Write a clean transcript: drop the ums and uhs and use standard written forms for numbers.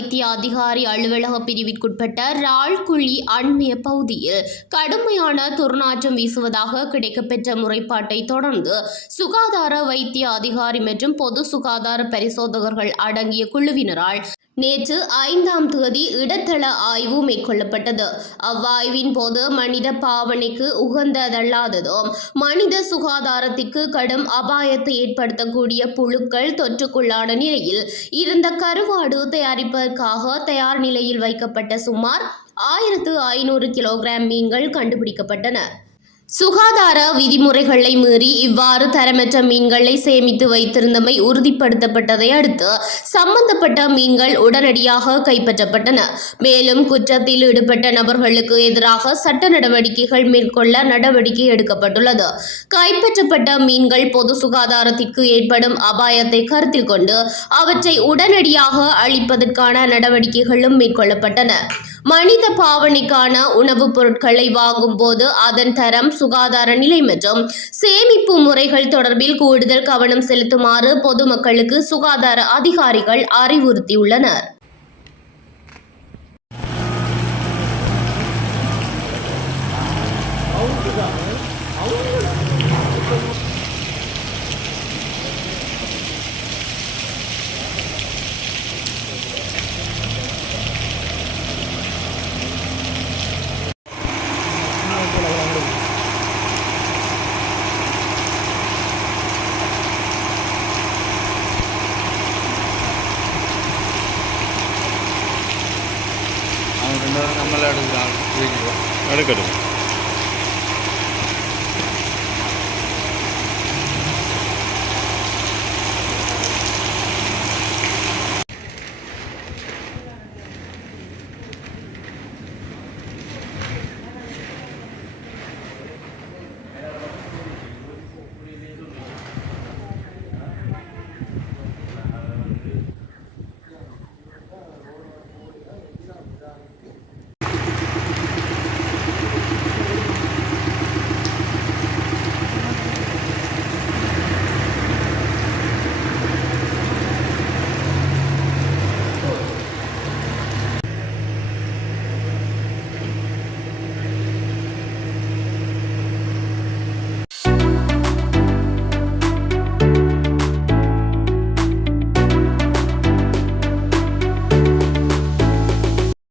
வைத்திய அதிகாரி அலுவலக பிரிவிற்குட்பட்ட ராள்குழி அண்மைய பகுதியில் கடுமையான துர்நாற்றம் வீசுவதாக கிடைக்கப்பெற்ற முறைப்பாட்டை தொடர்ந்து சுகாதார வைத்திய அதிகாரி மற்றும் பொது சுகாதார பரிசோதகர்கள் அடங்கிய குழுவினரால் நேற்று 5ஆம் தேதி இடத்தள ஆய்வு மேற்கொள்ளப்பட்டது. அவ்வாய்வின் போது மனித பாவனைக்கு உகந்ததல்லாததும் மனித சுகாதாரத்திற்கு கடும் அபாயத்தை ஏற்படுத்தக்கூடிய புழுக்கள் தொற்றுக்குள்ளான நிலையில் இருந்த கருவாடு தயாரிப்பதற்காக தயார் நிலையில் வைக்கப்பட்ட சுமார் 1500 கிலோகிராம் மீன்கள் கண்டுபிடிக்கப்பட்டன. சுகாதார விதிமுறைகளை மீறி இவ்வாறு தரமற்ற மீன்களை சேமித்து வைத்திருந்தமை உறுதிப்படுத்தப்பட்டதை அடுத்து சம்பந்தப்பட்ட மீன்கள் உடனடியாக கைப்பற்றப்பட்டன. மேலும் குற்றத்தில் ஈடுபட்ட நபர்களுக்கு எதிராக சட்ட நடவடிக்கைகள் மேற்கொள்ள நடவடிக்கை எடுக்கப்பட்டுள்ளது. கைப்பற்றப்பட்ட மீன்கள் பொது சுகாதாரத்திற்கு ஏற்படும் அபாயத்தை கருத்தில் கொண்டு அவற்றை உடனடியாக அழிப்பதற்கான நடவடிக்கைகளும் மேற்கொள்ளப்பட்டன. மனித பாவனைக்கான உணவுப் பொருட்களை வாங்கும் போது அதன் தரம், சுகாதார நிலை மற்றும் சேமிப்பு முறைகள் தொடர்பில் கூடுதல் கவனம் செலுத்துமாறு பொதுமக்களுக்கு சுகாதார அதிகாரிகள் அறிவுறுத்தியுள்ளனர். നമ്മളെ എടുക്കണം.